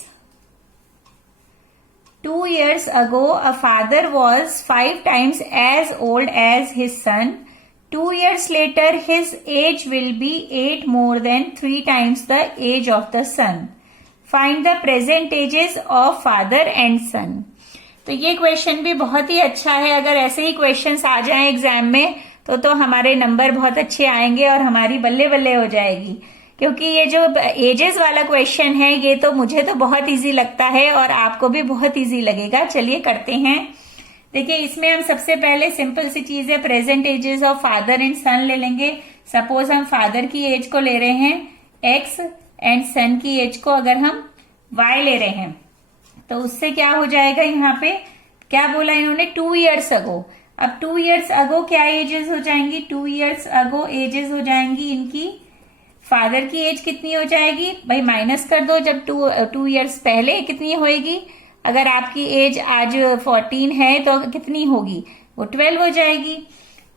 2 years ago, a father was 5 times as old as his son. 2 years later, his age will be 8 more than 3 times the age of the son. Find the present ages of father and son. तो ये question भी बहुत ही अच्छा है। अगर ऐसे ही questions आ जाएं exam में तो हमारे नंबर बहुत अच्छे आएंगे और हमारी बल्ले बल्ले हो जाएगी। क्योंकि ये जो एजेस वाला क्वेश्चन है ये तो मुझे तो बहुत इजी लगता है और आपको भी बहुत इजी लगेगा। चलिए करते हैं। देखिए इसमें हम सबसे पहले सिंपल सी चीज है, present ages of father and son ले लेंगे। सपोज हम फादर की एज को ले रहे हैं x एंड सन की एज को अगर हम y ले रहे हैं तो उससे क्या हो जाएगा, यहाँ पे क्या बोला इन्होंने, 2 years ago। अब 2 years ago क्या एजेस हो जाएंगी, 2 years ago एजेस हो जाएंगी इनकी। फादर की एज कितनी हो जाएगी भाई, माइनस कर दो, जब 2 years पहले कितनी होएगी। अगर आपकी एज आज 14 है तो कितनी होगी, वो 12 हो जाएगी।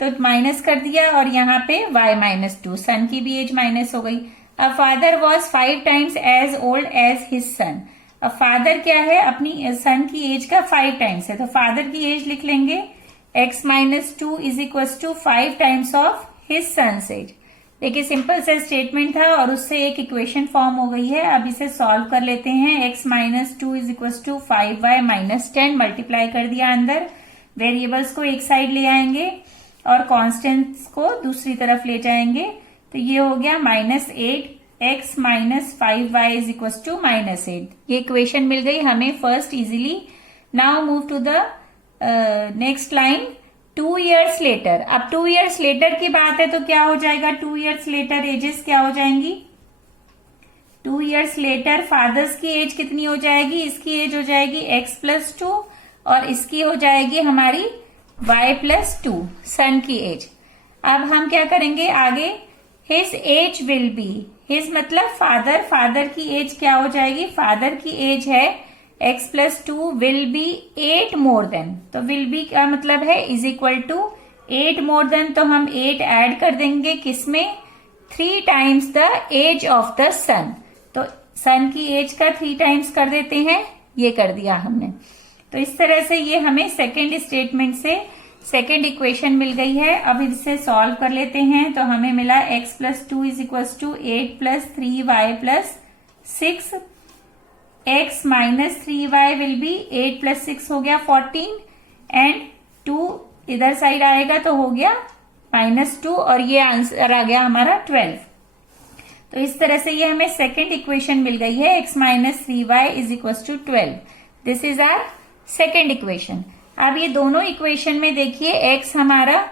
तो माइनस कर दिया और यहाँ पे y माइनस 2, सन की भी एज माइनस हो गई। अब father was 5 times as old as his son. अब फादर क्या है, अपनी सन की एज का 5 टाइम्स है, तो फादर की एज लिख लेंगे x minus 2 is equal to 5 times of his son's age. देखिए सिंपल से स्टेटमेंट था और उससे एक इक्वेशन फॉर्म हो गई है। अब इसे सॉल्व कर लेते हैं। x minus 2 is equal to 5y minus 10, multiply कर दिया अंदर। वेरिएबल्स को एक साइड ले आएंगे और कांस्टेंट्स को दूसरी तरफ ले जाएंगे। तो ये हो गया minus 8, x minus 5y is equal to minus 8। ये इक्वेशन मिल गई हमें first easily. Now move to the next line, 2 years later। अब 2 years later की बात है तो क्या हो जाएगा, 2 years later एजेस क्या हो जाएंगी, 2 years later फादर्स की एज कितनी हो जाएगी, इसकी एज हो जाएगी x प्लस 2 और इसकी हो जाएगी हमारी y प्लस 2, सन की एज। अब हम क्या करेंगे आगे, his age will be, his मतलब फादर की एज क्या हो जाएगी, फादर की एज है x plus 2 will be 8 more than. तो विल बी का मतलब है is equal to 8 more than, तो हम 8 ऐड कर देंगे किसमें, 3 times the age of the son. तो सन की एज का 3 टाइम्स कर देते हैं, ये कर दिया हमने। तो इस तरह से ये हमें सेकेंड स्टेटमेंट से सेकेंड इक्वेशन मिल गई है। अब इसे सॉल्व कर लेते हैं। तो हमें मिला x plus 2 is equal to 8 plus 3y plus 6, x minus 3y will be 8 plus 6 हो गया 14 एंड 2 इधर साइड आएगा तो हो गया माइनस 2 और ये आंसर आ गया हमारा 12। तो इस तरह से ये हमें सेकेंड इक्वेशन मिल गई है, x minus 3y is equal to 12। This is our second equation. अब ये दोनों इक्वेशन में देखिए x हमारा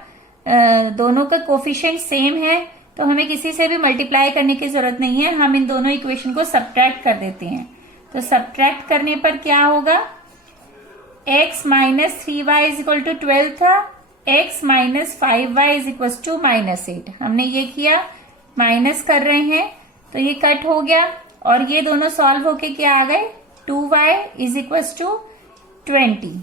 दोनों का कोफिशिएंट सेम है तो हमें किसी से भी मल्टीप्लाई करने की जरूरत नहीं है, हम इन दोनों इक्वेशन को सब्ट्रैक्ट कर देते हैं। तो सब्ट्रैक्ट करने पर क्या होगा, x minus 3y is equal to 12 था, x minus 5y is equal to -8। हमने ये किया, माइनस कर रहे हैं तो ये कट हो गया और ये दोनों सॉल्व होके क्या आ गए, 2y इज इक्वल टू 20।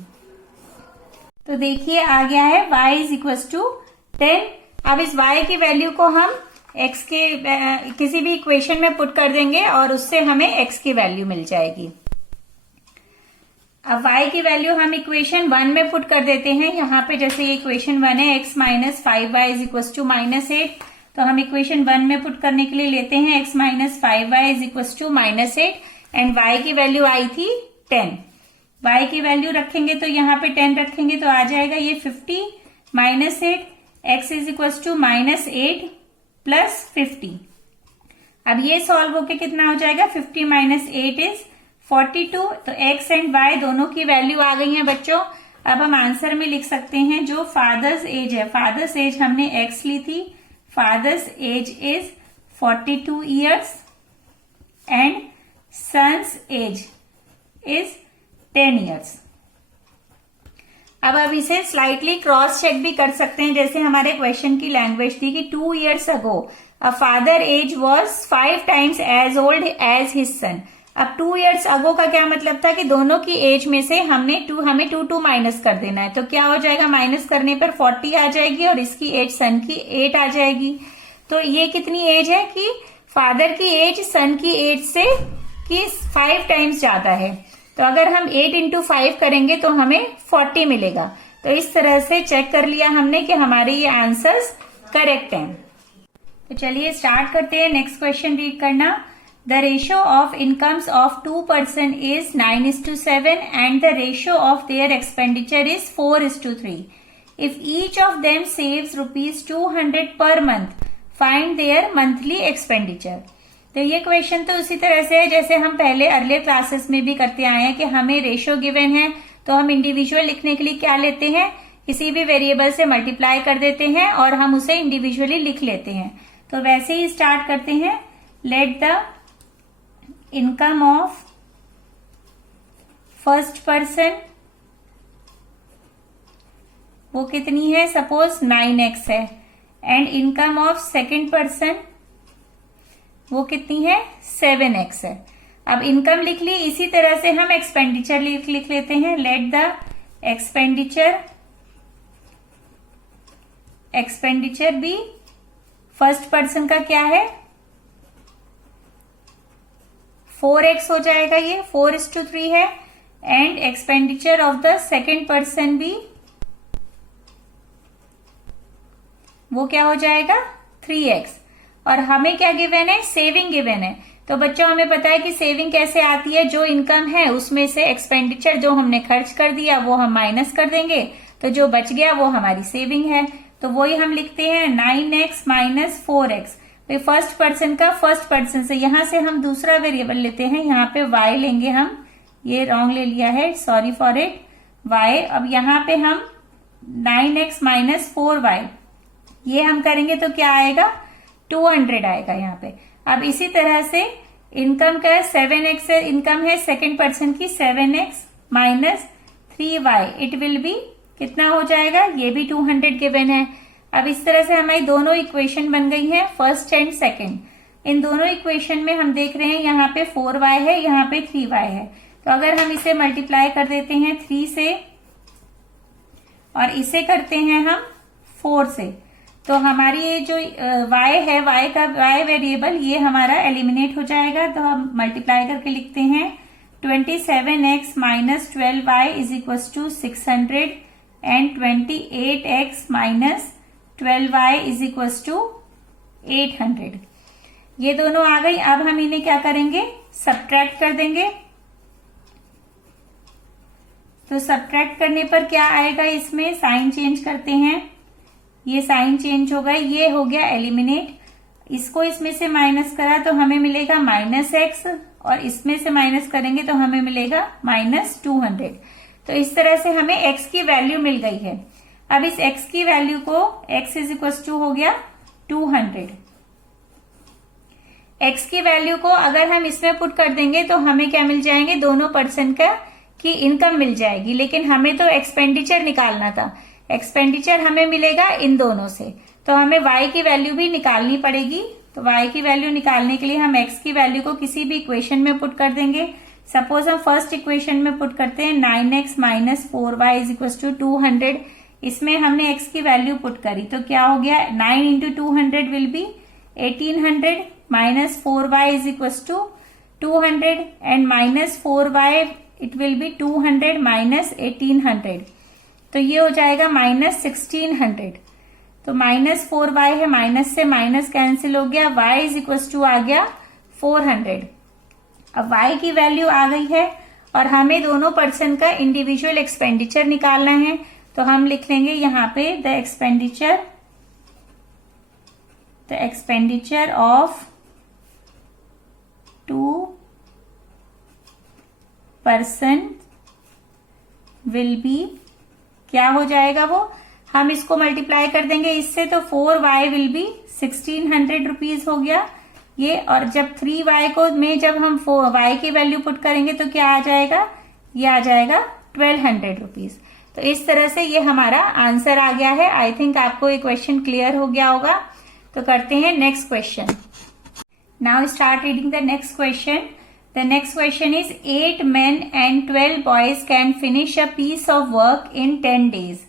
तो देखिए आ गया है y इज इक्वल टू 10। अब इस y की वैल्यू को हम x के किसी भी इक्वेशन में पुट कर देंगे और उससे हमें x की वैल्यू मिल जाएगी। अब y की वैल्यू हम इक्वेशन 1 में पुट कर देते हैं। यहाँ पे जैसे ये इक्वेशन 1 है, x minus 5y is equal to -8, तो हम इक्वेशन 1 में पुट करने के लिए लेते हैं x minus 5y is equal to -8 and y की वैल्यू आई थी 10। y की वैल्यू रखेंगे तो यहाँ पे 10 रखेंगे तो आ जाएगा ये 50 -8, x is equal to -8 plus 50। अब ये सॉल्व होके कितना हो जाएगा, 50 माइनस 8 इज 42। तो x एंड y दोनों की वैल्यू आ गई है बच्चों। अब हम आंसर में लिख सकते हैं जो फादर्स एज है, फादर्स एज हमने x ली थी, father's age is 42 years and son's age is 10 years. अब इसे स्लाइटली क्रॉस चेक भी कर सकते हैं, जैसे हमारे क्वेश्चन की लैंग्वेज थी कि 2 years ago a father age was 5 times as old as his son। अब 2 years ago का क्या मतलब था कि दोनों की एज में से हमें 2 माइनस कर देना है, तो क्या हो जाएगा, माइनस करने पर 40 आ जाएगी और इसकी एज सन की 8 आ जाएगी। तो ये कितनी एज है कि फादर की एज सन की एज से कि 5 टाइम्स ज्यादा है। तो अगर हम 8 इंटू 5 करेंगे तो हमें 40 मिलेगा। तो इस तरह से चेक कर लिया हमने कि हमारे ये आंसर्स करेक्ट हैं। तो चलिए स्टार्ट करते हैं नेक्स्ट क्वेश्चन रीड करना। The ratio of incomes of 2 person is 9:7 and the ratio of their expenditure is 4:3। If each of them saves ₹200 per month, find there monthly expenditure. तो ये question तो उसी तरह से है जैसे हम पहले अर्लियर क्लासेस में भी करते आए हैं कि हमें रेशियो गिवन है तो हम इंडिविजुअल लिखने के लिए क्या लेते हैं, किसी भी वेरिएबल से मल्टीप्लाई कर देते हैं और हम उसे इंडिविजुअली लिख लेते हैं। तो वैसे ही स्टार्ट करते हैं। Let the income of first person, वो कितनी है, सपोज 9x है, and income of second person वो कितनी है, 7x है। अब इनकम लिख ली, इसी तरह से हम एक्सपेंडिचर लिख लेते हैं। लेट द एक्सपेंडिचर भी फर्स्ट पर्सन का क्या है, 4x हो जाएगा, ये 4:3 है, and expenditure of the second person भी वो क्या हो जाएगा, 3x। और हमें क्या गिवन है, सेविंग गिवन है। तो बच्चों हमें पता है कि सेविंग कैसे आती है, जो इनकम है उसमें से एक्सपेंडिचर जो हमने खर्च कर दिया वो हम माइनस कर देंगे, तो जो बच गया वो हमारी सेविंग है। तो वही हम लिखते हैं 9x minus 4x। First person का फर्स्ट पर्सन से, यहां से हम दूसरा वेरिएबल लेते हैं, यहाँ पे y लेंगे हम, ये रॉन्ग ले लिया है, सॉरी फॉर इट, y। अब यहाँ पे हम 9x माइनस 4y ये हम करेंगे तो क्या आएगा, 200 आएगा यहाँ पे। अब इसी तरह से इनकम का 7x है, इनकम है सेकेंड पर्सन की 7x minus 3y, it will B कितना हो जाएगा, ये भी 200 गिवन है। अब इस तरह से हमारी दोनों इक्वेशन बन गई हैं, फर्स्ट एंड सेकेंड। इन दोनों इक्वेशन में हम देख रहे हैं यहाँ पे 4y है, यहाँ पे 3y है। तो अगर हम इसे मल्टीप्लाई कर देते हैं 3 से और इसे करते हैं हम 4 से, तो हमारी ये जो y है, y का y वेरिएबल ये हमारा एलिमिनेट हो जाएगा। तो हम मल्टीप्लाई करके लिखते हैं 27x minus 12y is equal to 600 and 28x minus 12y is equal to 800। ये दोनों आ गई। अब हम इन्हें क्या करेंगे, सब्ट्रैक्ट कर देंगे। तो सब्ट्रैक्ट करने पर क्या आएगा, इसमें साइन चेंज करते हैं, ये साइन चेंज हो गया, ये हो गया एलिमिनेट। इसको इसमें से माइनस करा तो हमें मिलेगा -x, और इसमें से माइनस करेंगे तो हमें मिलेगा -200। तो इस तरह से हमें x की वैल्यू मिल गई है। अब इस x की वैल्यू को x इज इक्वल टू हो गया 200। x की वैल्यू को अगर हम इसमें पुट कर देंगे तो हमें क्या मिल जाएंगे, दोनों पर्सन का की इनकम मिल जाएगी, लेकिन हमें तो एक्सपेंडिचर निकालना था। एक्सपेंडिचर हमें मिलेगा इन दोनों से, तो हमें y की वैल्यू भी निकालनी पड़ेगी। तो y की वैल्यू निकालने के लिए हम x की वैल्यू को किसी भी इक्वेशन में पुट कर देंगे। सपोज हम फर्स्ट इक्वेशन में पुट करते हैं 9x minus 4y is equal to 200। इसमें हमने x की वैल्यू पुट करी तो क्या हो गया, 9 into 200 will be 1800 minus 4y is equal to 200 and minus 4y it will be 200 minus 1800, तो ये हो जाएगा माइनस 1600। तो माइनस 4y है, माइनस से माइनस कैंसिल हो गया, y इज इक्वल टू आ गया 400। अब y की वैल्यू आ गई है और हमें दोनों पर्सन का इंडिविजुअल एक्सपेंडिचर निकालना है, तो हम लिख लेंगे यहाँ पे the expenditure of 2 person will be, क्या हो जाएगा वो, हम इसको मल्टीप्लाई कर देंगे इससे, तो 4y विल बी 1600 रुपीज हो गया ये। और जब 3y को में जब हम y की वैल्यू पुट करेंगे तो क्या आ जाएगा, ये आ जाएगा 1200 रुपीज। तो इस तरह से ये हमारा आंसर आ गया है। आई थिंक आपको ये क्वेश्चन क्लियर हो गया होगा। तो करते हैं next question. Now start reading the next question. The next question is 8 men and 12 boys can finish a piece of work in 10 days,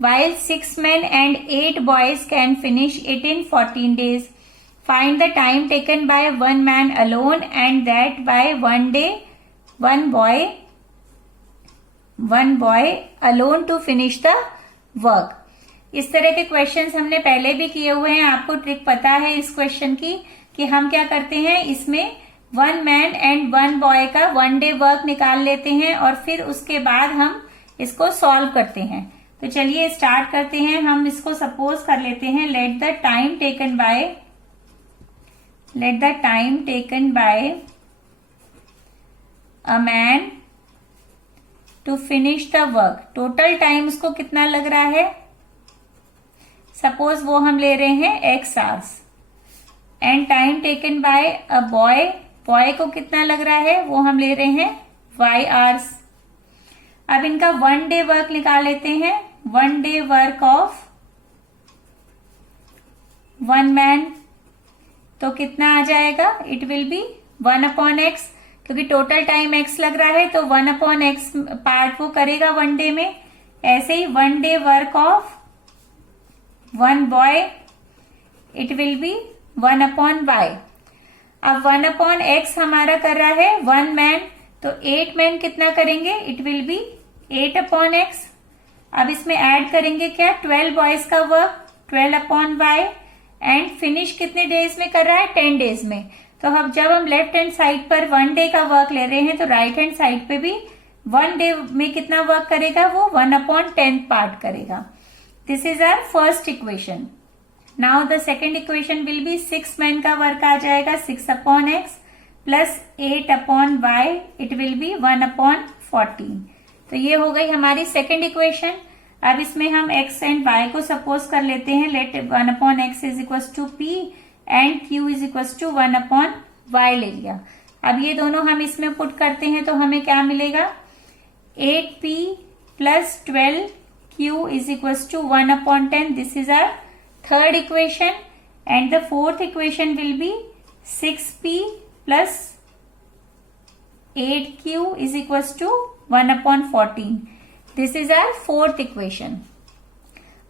while 6 men and 8 boys can finish it in 14 days. Find the time taken by one man alone and that by one day one boy alone to finish the work. इस तरह के questions हमने पहले भी किए हुए हैं, आपको ट्रिक पता है इस क्वेश्चन की कि हम क्या करते हैं, इसमें 1 मैन एंड 1 बॉय का 1 डे वर्क निकाल लेते हैं और फिर उसके बाद हम इसको सॉल्व करते हैं। तो चलिए स्टार्ट करते हैं। हम इसको सपोज कर लेते हैं, let the time taken by a man to finish the work. Total time उसको कितना लग रहा है, सपोज वो हम ले रहे हैं x hours, and time taken by a boy को कितना लग रहा है, वो हम ले रहे हैं y आवर्स। अब इनका 1 डे वर्क निकाल लेते हैं। 1 डे वर्क ऑफ 1 मैन, तो कितना आ जाएगा, इट विल बी 1/x, क्योंकि टोटल टाइम x लग रहा है तो 1/x पार्ट वो करेगा 1 डे में। ऐसे ही 1 day work of 1 boy, it will B 1/y। अब 1/x हमारा कर रहा है 1 मैन, तो 8 मैन कितना करेंगे, इट विल बी 8/x। अब इसमें ऐड करेंगे क्या, 12 बॉयज का वर्क 12/y, एंड फिनिश कितने डेज में कर रहा है, 10 डेज में। तो अब जब हम लेफ्ट हैंड साइड पर 1 डे का वर्क ले रहे हैं तो राइट हैंड साइड पे भी 1 डे में कितना वर्क करेगा, वो 1/10 पार्ट करेगा। This is our first equation. Now the second equation will be 6 man का वर्क आ जाएगा 6/x plus 8/y, it will B 1/14। तो ये हो गई हमारी सेकेंड इक्वेशन। अब इसमें हम x एंड y को सपोज कर लेते हैं, let 1/x is equal to p and q is equal to 1/y ले लिया। अब ये दोनों हम इसमें पुट करते हैं तो हमें क्या मिलेगा, 8p plus 12q is equal to 1/10। This is our third equation, and the fourth equation will be 6p plus 8q is equals to 1/14. This is our fourth equation.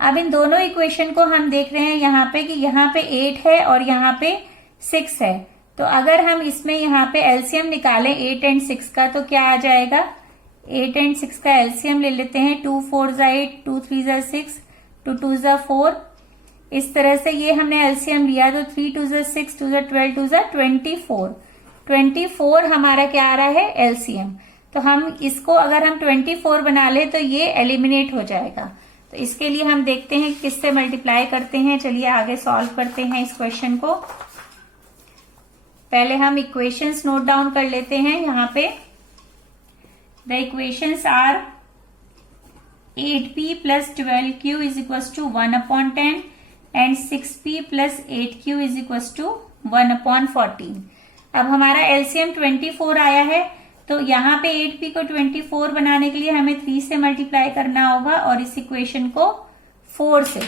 अब इन दोनों इक्वेशन को हम देख रहे हैं यहाँ पे कि यहाँ पे 8 है और यहाँ पे 6 है। तो अगर हम इसमें यहाँ पे एलसीएम निकालें 8 एंड 6 का तो क्या आ जाएगा, 8 एंड 6 का एलसीएम ले लेते हैं। 2 4 8, 2 3 6, 2 2 4। इस तरह से ये हमने एलसीएम लिया तो 3 2 6, 2 12, 2 24। 24 हमारा क्या आ रहा है, एलसीएम। तो हम इसको अगर हम 24 बना ले तो ये एलिमिनेट हो जाएगा। तो इसके लिए हम देखते हैं किससे मल्टीप्लाई करते हैं। चलिए आगे सॉल्व करते हैं इस क्वेश्चन को। पहले हम इक्वेशंस नोट डाउन कर लेते हैं यहाँ पे। The equations are 8p plus 12q is equal to 1/10 and 6p plus 8q is equal to 1/14। अब हमारा एलसीएम 24 आया है तो यहाँ पे 8p को 24 बनाने के लिए हमें 3 से मल्टीप्लाई करना होगा और इस इक्वेशन को 4 से।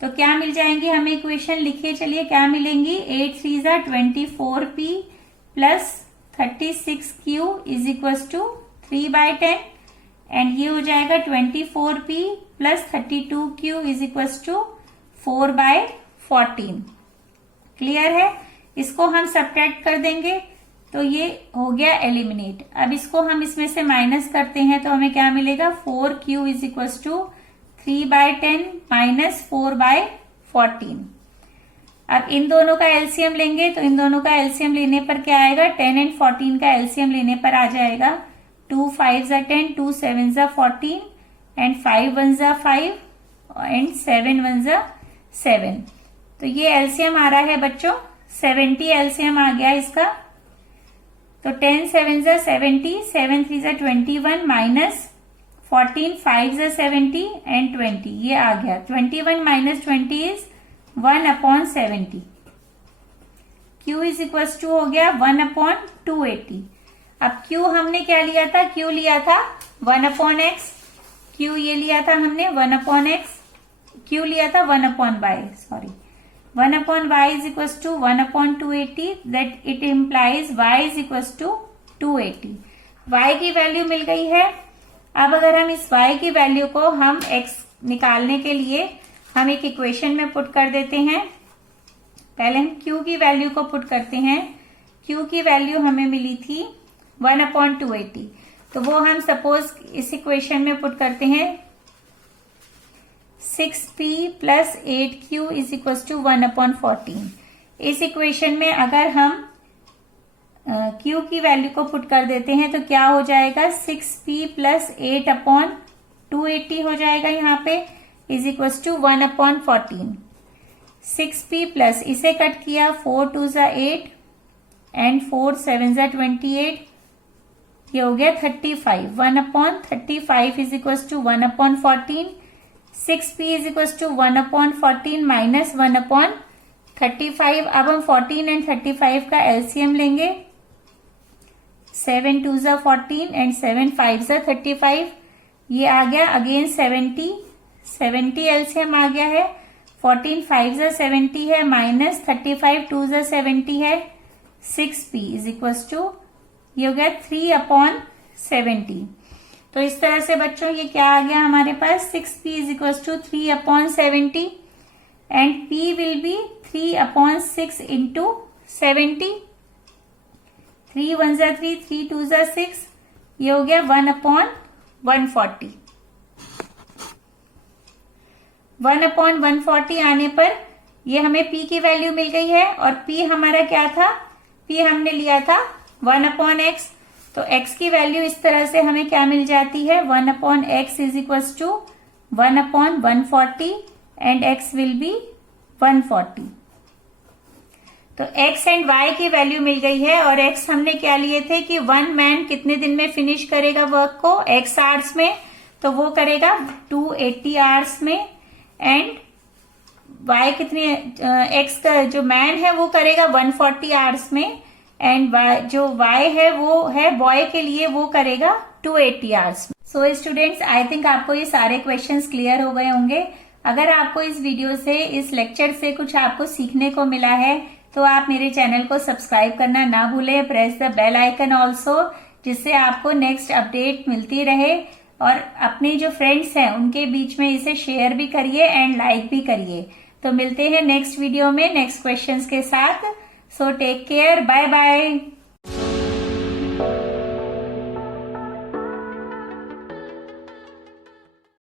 तो क्या मिल जाएंगी हमें इक्वेशन, लिखिए चलिए क्या मिलेंगी। 8 3 ज़ा 24p plus 36q is equal to 3/10 and ये हो जाएगा 24p plus 32q is equal to 4/14। Clear है। इसको हम सब्ट्रैक्ट कर देंगे तो ये हो गया एलिमिनेट। अब इसको हम इसमें से माइनस करते हैं तो हमें क्या मिलेगा, 4q is equal to 3/10 minus 4/14। अब इन दोनों का एलसीएम लेंगे तो इन दोनों का एलसीएम लेने पर क्या आएगा, 10 एंड 14 का एलसीएम लेने पर आ जाएगा 2 5 ज़ा 10, 2 7 ज़ा 14 एंड 5 1 ज़ा 5 एंड 7 1 ज़ा 7। तो ये एलसीएम आ रहा है बच्चों 70 एलसीएम आ गया इसका। तो 10 7 ज़ा 70, 7 3 ज़ा 21 माइनस 14 5 ज़ा 70 एंड 20, ये आ गया 21 minus 20 is 1/70। Q is equal to हो गया 1/280। अब Q हमने क्या लिया था, Q लिया था 1/x, Q ये लिया था हमने 1/x, Q लिया था 1/y, sorry 1/y is equal to 1/280, that it implies y is equal to 280। y की वैल्यू मिल गई है। अब अगर हम इस y की वैल्यू को हम x निकालने के लिए हम एक इक्वेशन में पुट कर देते हैं। पहले हम q की वैल्यू को पुट करते हैं। q की वैल्यू हमें मिली थी 1/280, तो वो हम सपोज इस इक्वेशन में पुट करते हैं 6p plus 8q is equal to 1/14। इस इक्वेशन में अगर हम q की वैल्यू को पुट कर देते हैं तो क्या हो जाएगा, 6p प्लस 8/280 हो जाएगा यहाँ पे is equal to 1/14। 6p plus इसे कट किया 4 2 ज़ा 8 एंड 4 7 ज़ा 28, ये हो गया 35। 1/35 is equal to 1/14। 6p is equal to 1/14 minus 1/35। अब हम 14 एंड 35 का एलसीएम लेंगे। 7 2 ज़ा 14 एंड 7 5 ज़ा 35, ये आ गया अगेन 70 एलसीएम आ गया है। 14 5 ज़ा 70 है माइनस 35 2 ज़ा 70 है। 6p इज इक्वल टू ये हो गया 3/70। तो इस तरह से बच्चों ये क्या आ गया हमारे पास, 6p is equal to 3/70 and p will be 3/6 into 70। 3 1 ज़ा 3, 3 2 ज़ा 6, ये हो गया 1/140। 1/140 आने पर ये हमें p की वैल्यू मिल गई है और p हमारा क्या था, p हमने लिया था 1/x। तो x की वैल्यू इस तरह से हमें क्या मिल जाती है, 1/x is equal to 1/140 and x will be 140। तो x एंड y की वैल्यू मिल गई है और x हमने क्या लिए थे कि 1 मैन कितने दिन में फिनिश करेगा वर्क को, x आवर्स में, तो वो करेगा 280 आवर्स में। एंड y कितने, x का जो मैन है वो करेगा 140 आवर्स में एंड जो y है वो है बॉय के लिए, वो करेगा 280 आवर्स में। सो स्टूडेंट्स, आई थिंक आपको ये सारे क्वेश्चंस क्लियर हो गए होंगे। अगर आपको इस वीडियो से, इस लेक्चर से कुछ आपको सीखने को मिला है तो आप मेरे चैनल को सब्सक्राइब करना ना भूलें। Press the bell icon also, जिससे आपको नेक्स्ट अपडेट मिलती रहे। और अपने जो फ्रेंड्स हैं उनके बीच में इसे शेयर भी करिए एंड लाइक भी करिए। तो मिलते हैं नेक्स्ट वीडियो में नेक्स्ट क्वेश्चंस के साथ। So take care, bye bye.